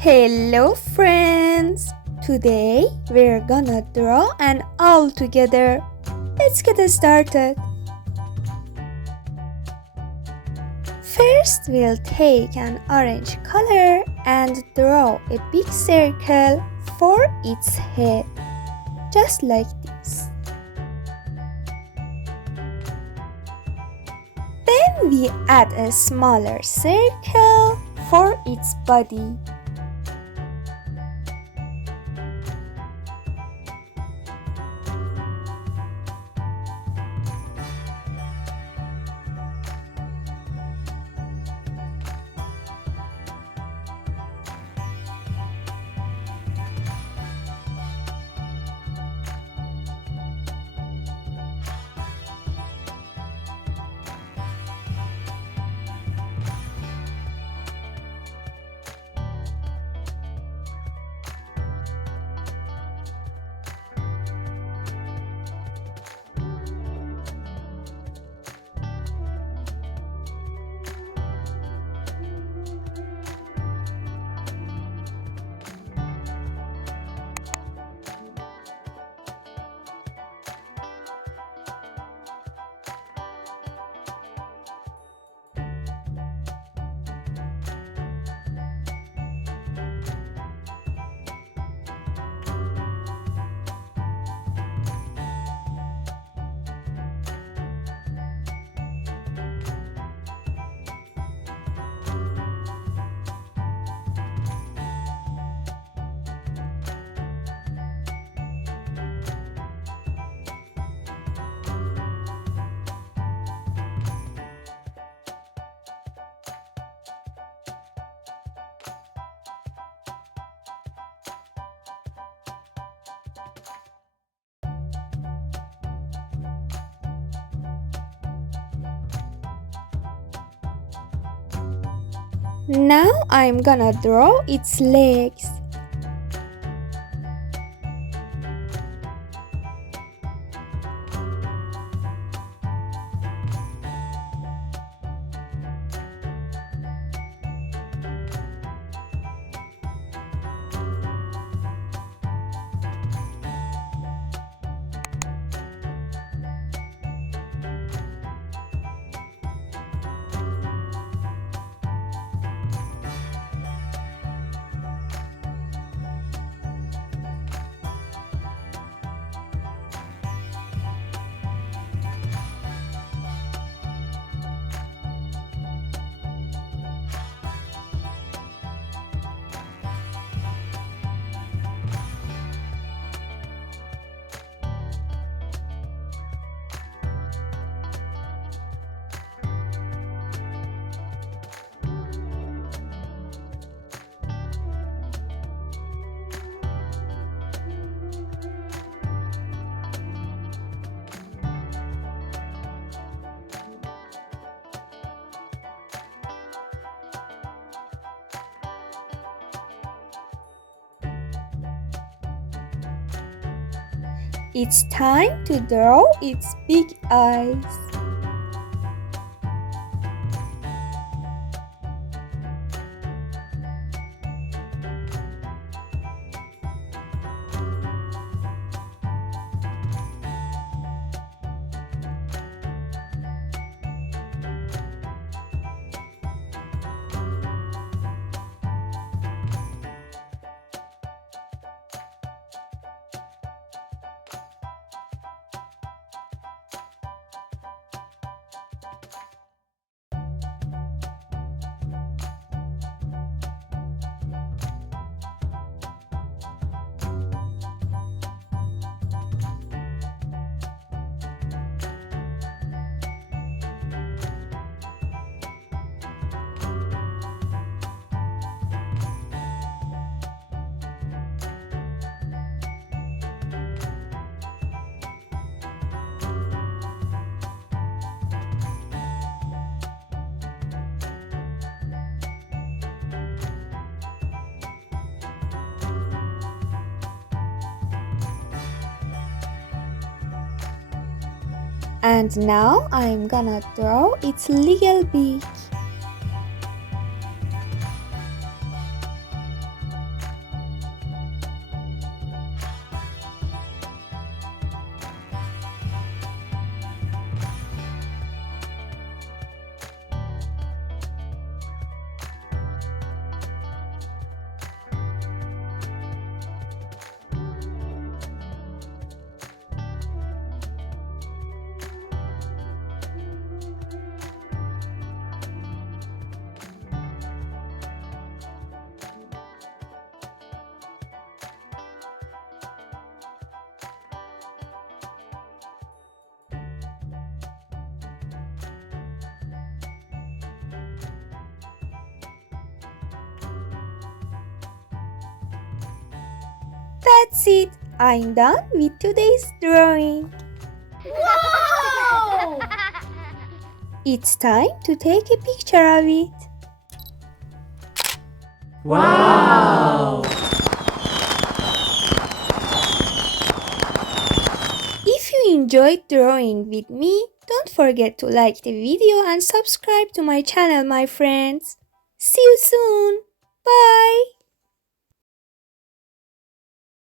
Hello friends! Today we're gonna draw an owl together. Let's get started. First we'll take an orange color and draw a big circle for its head, just like this. Then we add a smaller circle for its body. Now I'm gonna draw its legs. It's time to draw its big eyes. And now I'm gonna draw its little beak. That's it. I'm done with today's drawing. Wow! It's time to take a picture of it. Wow! If you enjoyed drawing with me, don't forget to like the video and subscribe to my channel, my friends. See you soon. Bye.